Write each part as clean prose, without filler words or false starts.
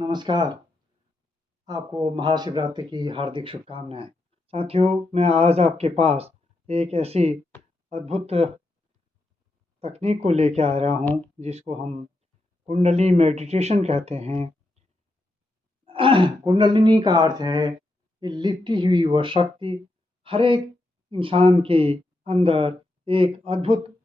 नमस्कार। आपको महाशिवरात्रि की हार्दिक शुभकामनाएं। साथियों, मैं आज आपके पास एक ऐसी अद्भुत तकनीक को लेके आ रहा हूँ जिसको हम कुंडलिनी मेडिटेशन कहते हैं। कुंडलिनी का अर्थ है कि लिपटी हुई वह शक्ति। हर एक इंसान के अंदर एक अद्भुत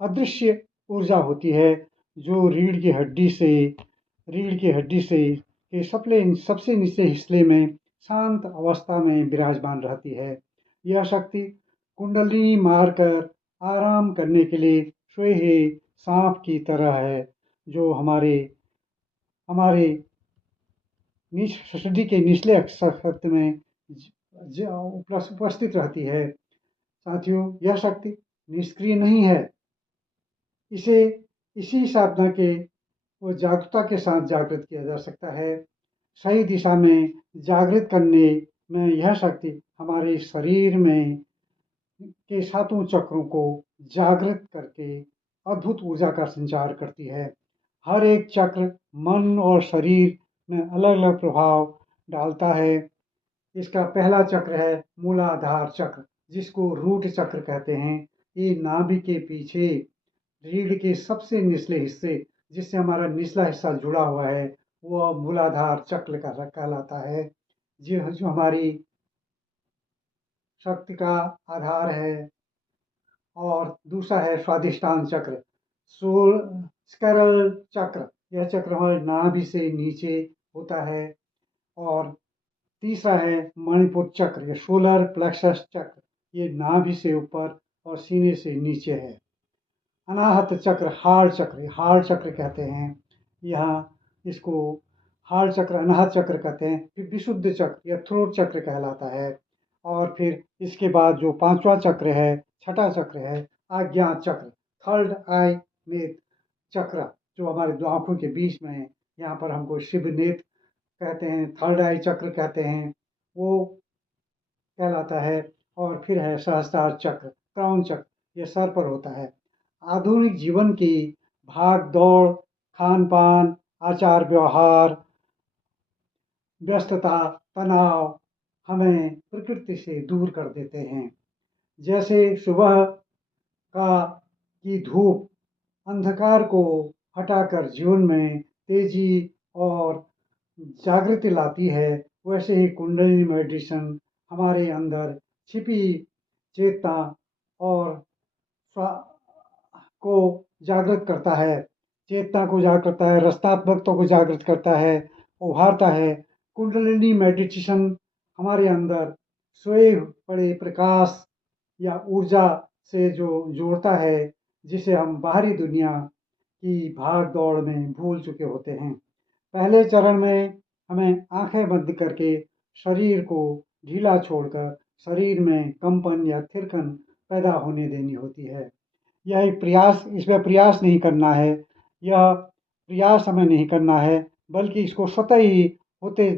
अदृश्य ऊर्जा होती है जो रीढ़ की हड्डी से के सबसे निचले हिस्से में शांत अवस्था में विराजमान रहती है। यह शक्ति कुंडलिनी मारकर आराम करने के लिए सोए हुए सांप की तरह है, जो हमारे हमारे शरीर के निचले अक्षत में उपस्थित रहती है। साथियों, यह शक्ति निष्क्रिय नहीं है। इसे इसी साधना के वो जागरूकता के साथ जागृत किया जा सकता है। सही दिशा में जागृत करने में यह शक्ति हमारे शरीर में के सातों चक्रों को जागृत करके अद्भुत ऊर्जा का संचार करती है। हर एक चक्र मन और शरीर में अलग अलग प्रभाव डालता है। इसका पहला चक्र है मूलाधार चक्र, जिसको रूट चक्र कहते हैं। ये नाभि के पीछे रीढ़ के सबसे निचले हिस्से, जिससे हमारा निचला हिस्सा जुड़ा हुआ है, वो मूलाधार चक्र का कहलाता है। जो हमारी शक्ति का आधार है। और दूसरा है स्वादिष्टान चक्र, स्कैरल चक्र। यह चक्र हमारे नाभि से नीचे होता है। और तीसरा है मणिपुर चक्र या सोलर प्लेक्सस चक्र। ये नाभि से ऊपर और सीने से नीचे है। अनाहत चक्र, हार्ड चक्र कहते हैं। यहाँ इसको हार्ड चक्र, अनाहत चक्र कहते हैं। फिर विशुद्ध चक्र या थ्रोट चक्र कहलाता है। और फिर इसके बाद जो पांचवा चक्र है, छठा चक्र है आज्ञा चक्र, थर्ड आई नेत्र चक्र, जो हमारे दो आंखों के बीच में है। यहाँ पर हमको शिव नेत्र कहते हैं, थर्ड आई चक्र कहते हैं, वो कहलाता है। और फिर है सहस्त्रार चक्र, क्राउन चक्र, ये सर पर होता है। आधुनिक जीवन की भाग दौड़, खान पान, आचार व्यवहार, व्यस्तता, तनाव हमें प्रकृति से दूर कर देते हैं। जैसे सुबह का की धूप अंधकार को हटाकर जीवन में तेजी और जागृति लाती है, वैसे ही कुंडलिनी मेडिटेशन हमारे अंदर छिपी चेतना और को जागृत करता है। चेतना को जागृत करता है, रचनात्मकता को जागृत करता है, उभारता है। कुंडलिनी मेडिटेशन हमारे अंदर सोए पड़े प्रकाश या ऊर्जा से जो जोड़ता है, जिसे हम बाहरी दुनिया की भाग दौड़ में भूल चुके होते हैं। पहले चरण में हमें आंखें बंद करके शरीर को ढीला छोड़कर शरीर में कंपन या थिरकन पैदा होने देनी होती है। यह एक प्रयास, इसमें प्रयास नहीं करना है। यह प्रयास हमें नहीं करना है, बल्कि इसको स्वतः ही होते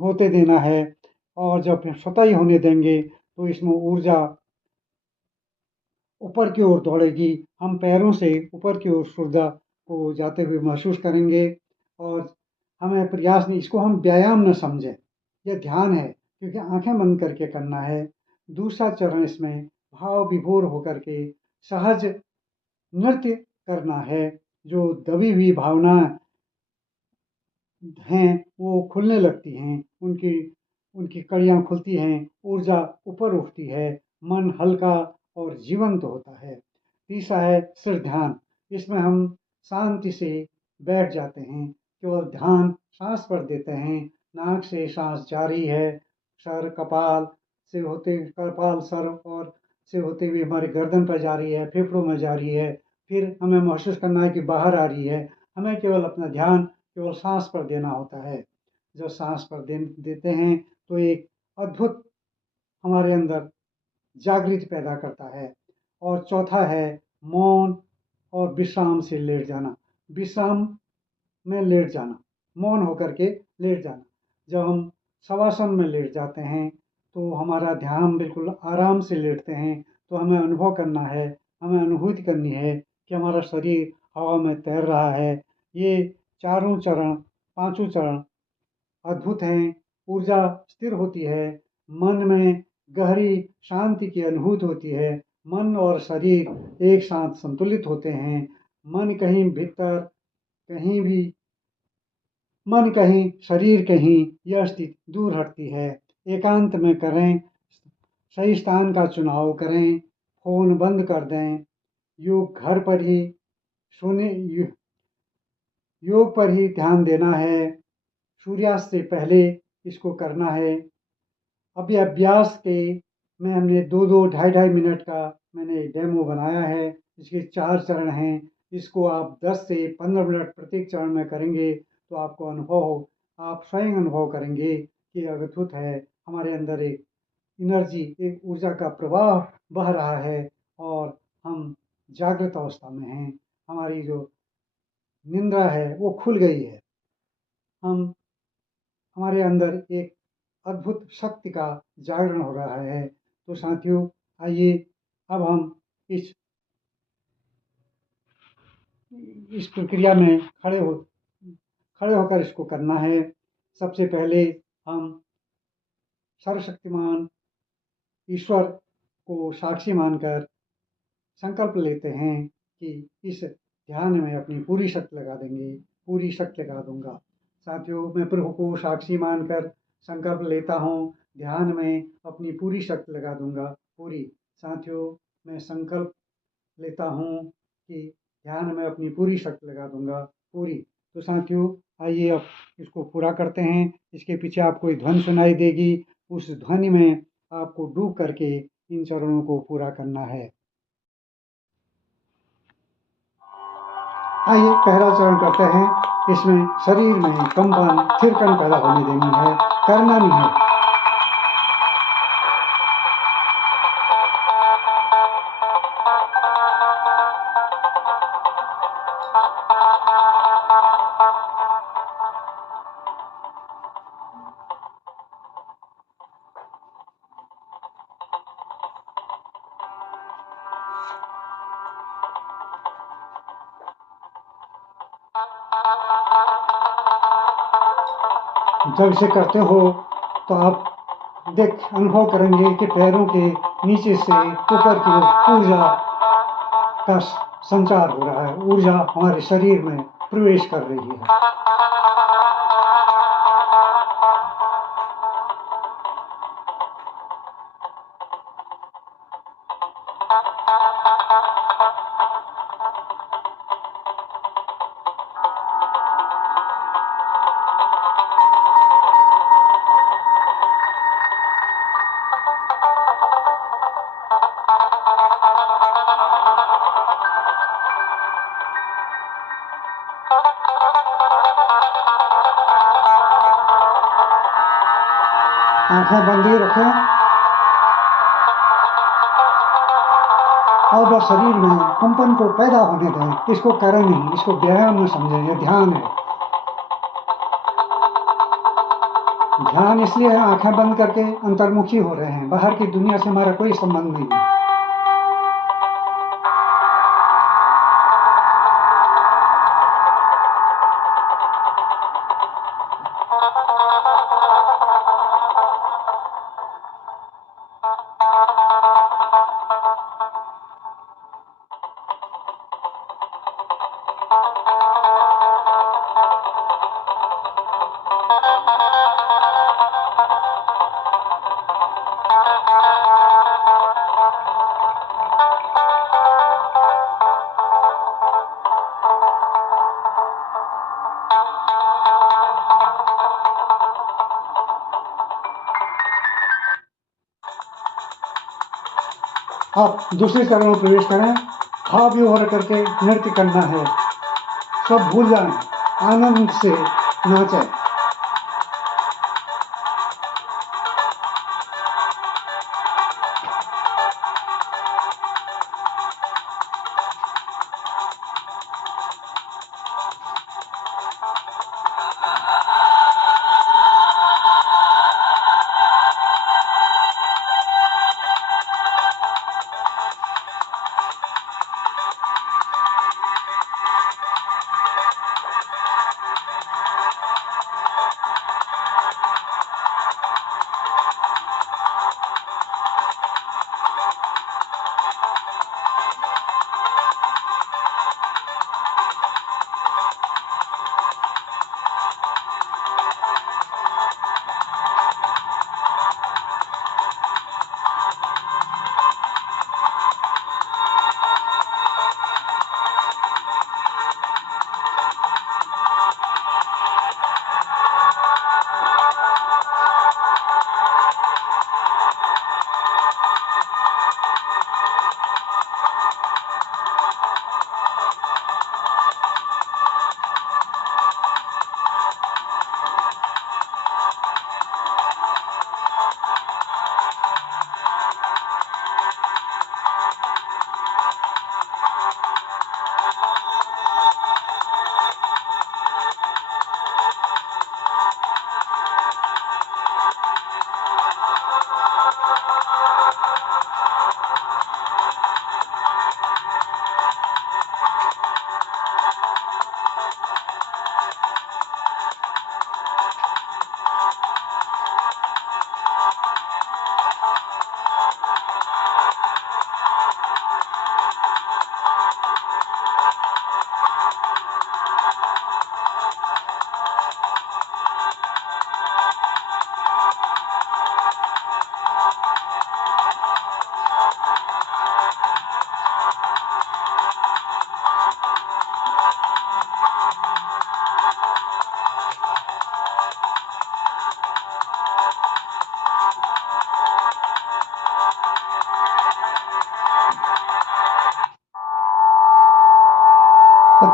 होते देना है। और जब स्वतः ही होने देंगे तो इसमें ऊर्जा ऊपर की ओर दौड़ेगी। हम पैरों से ऊपर की ओर ऊर्जा को जाते हुए महसूस करेंगे। और हमें प्रयास नहीं, इसको हम व्यायाम न समझें, यह ध्यान है, क्योंकि आंखें बंद करके करना है। दूसरा चरण इसमें भाव विभोर होकर के सहज नृत्य करना है। जो दबी हुई भावना हैं वो खुलने लगती हैं, उनकी उनकी कड़ियाँ खुलती हैं, ऊर्जा ऊपर उठती है, मन हल्का और जीवंत होता है। तीसरा है सिर ध्यान। इसमें हम शांति से बैठ जाते हैं, केवल ध्यान सांस पर देते हैं। नाक से सांस जारी है, सर कपाल से होते कपाल सर और से होते हुए हमारे गर्दन पर जा रही है, फेफड़ों में जा रही है। फिर हमें महसूस करना है कि बाहर आ रही है। हमें केवल अपना ध्यान केवल सांस पर देना होता है। जब सांस पर देते हैं तो एक अद्भुत हमारे अंदर जागृति पैदा करता है। और चौथा है मौन और विश्राम से लेट जाना। विश्राम में लेट जाना, मौन होकर के लेट जाना। जब हम शवासन में लेट जाते हैं तो हमारा ध्यान बिल्कुल आराम से लेटते हैं, तो हमें अनुभव करना है, हमें अनुभूति करनी है कि हमारा शरीर हवा में तैर रहा है। ये चारों चरण पांचों चरण अद्भुत हैं। ऊर्जा स्थिर होती है, मन में गहरी शांति की अनुभूति होती है, मन और शरीर एक साथ संतुलित होते हैं। मन कहीं भीतर, कहीं भी मन कहीं, शरीर कहीं, यह स्थिति दूर हटती है। एकांत में करें, सही स्थान का चुनाव करें, फ़ोन बंद कर दें, योग घर पर ही सोने योग पर ही ध्यान देना है। सूर्यास्त से पहले इसको करना है। अभी अभ्यास के में हमने 2-2, ढाई-ढाई मिनट का मैंने डेमो बनाया है। इसके 4 चरण हैं। इसको आप 10 से 15 मिनट प्रत्येक चरण में करेंगे तो आपको आप स्वयं अनुभव करेंगे कि अद्भुत है। हमारे अंदर एक एनर्जी, एक ऊर्जा का प्रवाह बह रहा है और हम जागृत अवस्था में हैं। हमारी जो निंद्रा है वो खुल गई है। हम हमारे अंदर एक अद्भुत शक्ति का जागरण हो रहा है। तो साथियों, आइए अब हम इस इस प्रक्रिया में खड़े होकर इसको करना है। सबसे पहले हम सर्वशक्तिमान ईश्वर को साक्षी मानकर संकल्प लेते हैं कि इस ध्यान में अपनी पूरी शक्ति लगा देंगे, पूरी शक्ति लगा दूंगा। साथियों, मैं प्रभु को साक्षी मानकर संकल्प लेता हूँ, ध्यान में अपनी पूरी शक्ति लगा दूंगा, पूरी। साथियों, मैं संकल्प लेता हूँ कि ध्यान में अपनी पूरी शक्ति लगा दूंगा, पूरी। तो साथियों, आइए अब इसको पूरा करते हैं। इसके पीछे आपको एक ध्वनि सुनाई देगी, उस ध्वनि में आपको डूब करके इन चरणों को पूरा करना है। आइए पहला चरण करते हैं। इसमें शरीर में कंपन, थिरकन पैदा होने देनी है, करना नहीं है। जब इसे करते हो तो आप अनुभव करेंगे कि पैरों के नीचे से ऊपर की ओर ऊर्जा का संचार हो रहा है, ऊर्जा हमारे शरीर में प्रवेश कर रही है। आंखें बंद ही रखें और बस शरीर में कंपन को पैदा होने दें। इसको करें नहीं, इसको व्यायाम न समझें, यह ध्यान है। ध्यान इसलिए है, आंखें बंद करके अंतर्मुखी हो रहे हैं, बाहर की दुनिया से हमारा कोई संबंध नहीं है। आप दूसरे चरण में प्रवेश करें। भाव विभोर करके नृत्य करना है, सब भूल जाएं, आनंद से नाचें।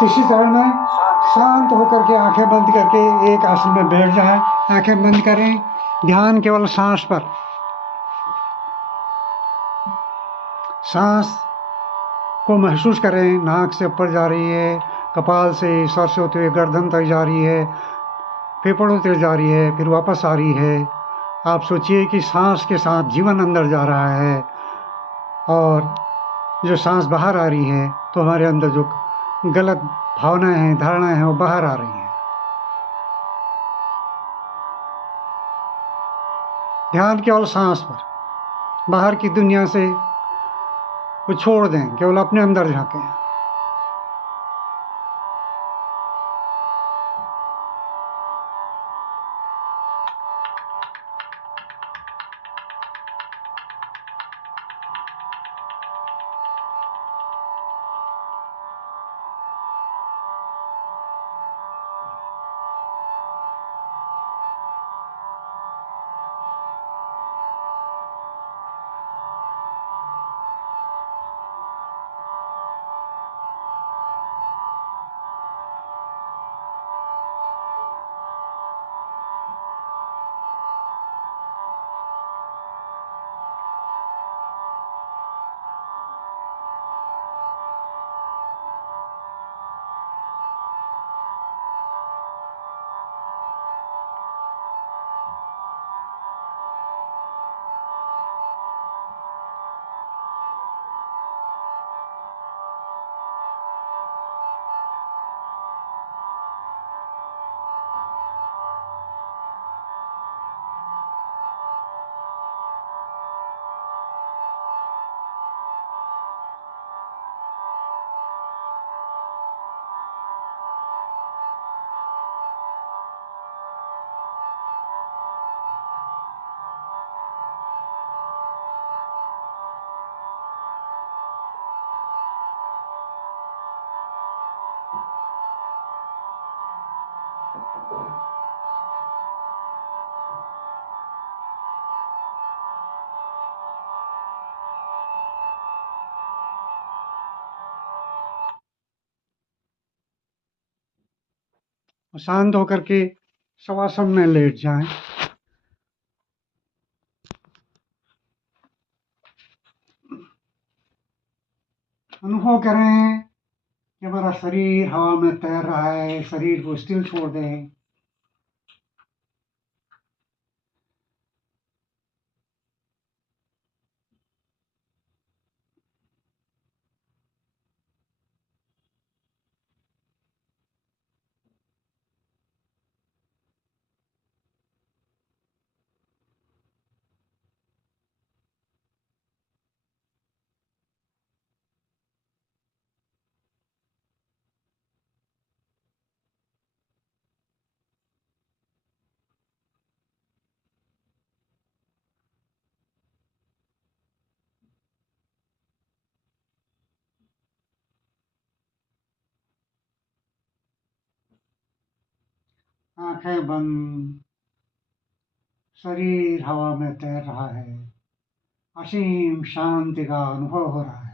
तीसरी चरण में शांत होकर के आंखें बंद करके एक आसन में बैठ जाए। आंखें बंद करें, ध्यान केवल सांस पर। सांस को महसूस करें, नाक से ऊपर जा रही है, कपाल से सर से होते हुए गर्दन तक जा रही है, फेफड़ों तक जा रही है, फिर वापस आ रही है। आप सोचिए कि सांस के साथ जीवन अंदर जा रहा है और जो सांस बाहर आ रही है तो हमारे अंदर जो गलत भावनाएं हैं, धारणाएं हैं, वो बाहर आ रही हैं। ध्यान केवल सांस पर, बाहर की दुनिया से वो छोड़ दें, केवल अपने अंदर झांकें। शांत होकर के शवासन में लेट जाएं। अनुभव करें कि हमारा शरीर हवा में तैर रहा है। शरीर को स्थिर छोड़ दें। आंखें बंद। शरीर हवा में तैर रहा है। असीम शांति का अनुभव हो रहा है।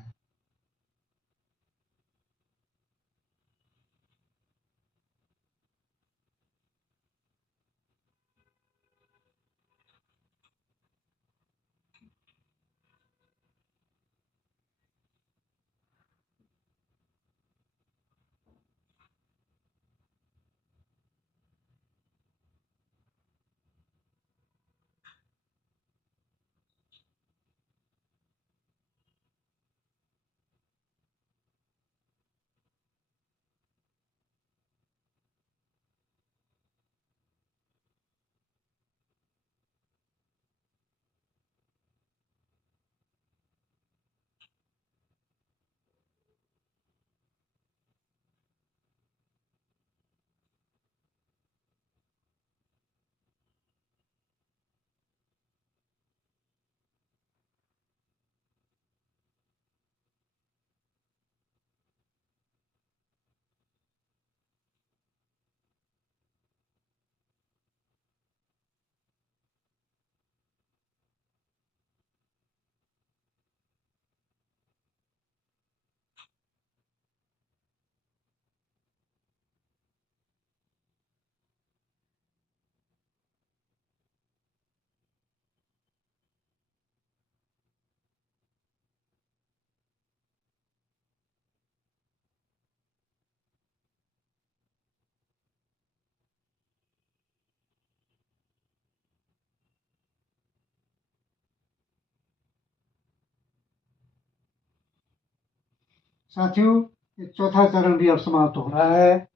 साथियों, ये चौथा चरण भी अब समाप्त हो रहा है।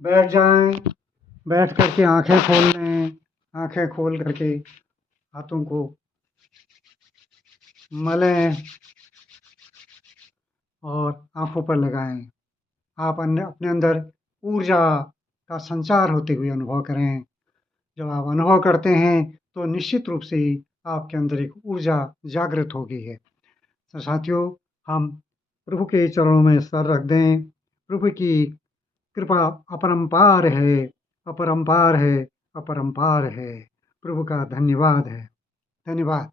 बैठ जाएं, बैठ करके आंखें खोल लें। आंखें खोल करके हाथों को मलें और आंखों पर लगाएं। आप अपने अंदर ऊर्जा का संचार होते हुए अनुभव करें। जब आप अनुभव करते हैं तो निश्चित रूप से ही आपके अंदर एक ऊर्जा जागृत हो गई है। तो साथियों, हम प्रभु के चरणों में सर रख दें। प्रभु की कृपा अपरंपार है, अपरंपार है, अपरंपार है। प्रभु का धन्यवाद है। धन्यवाद।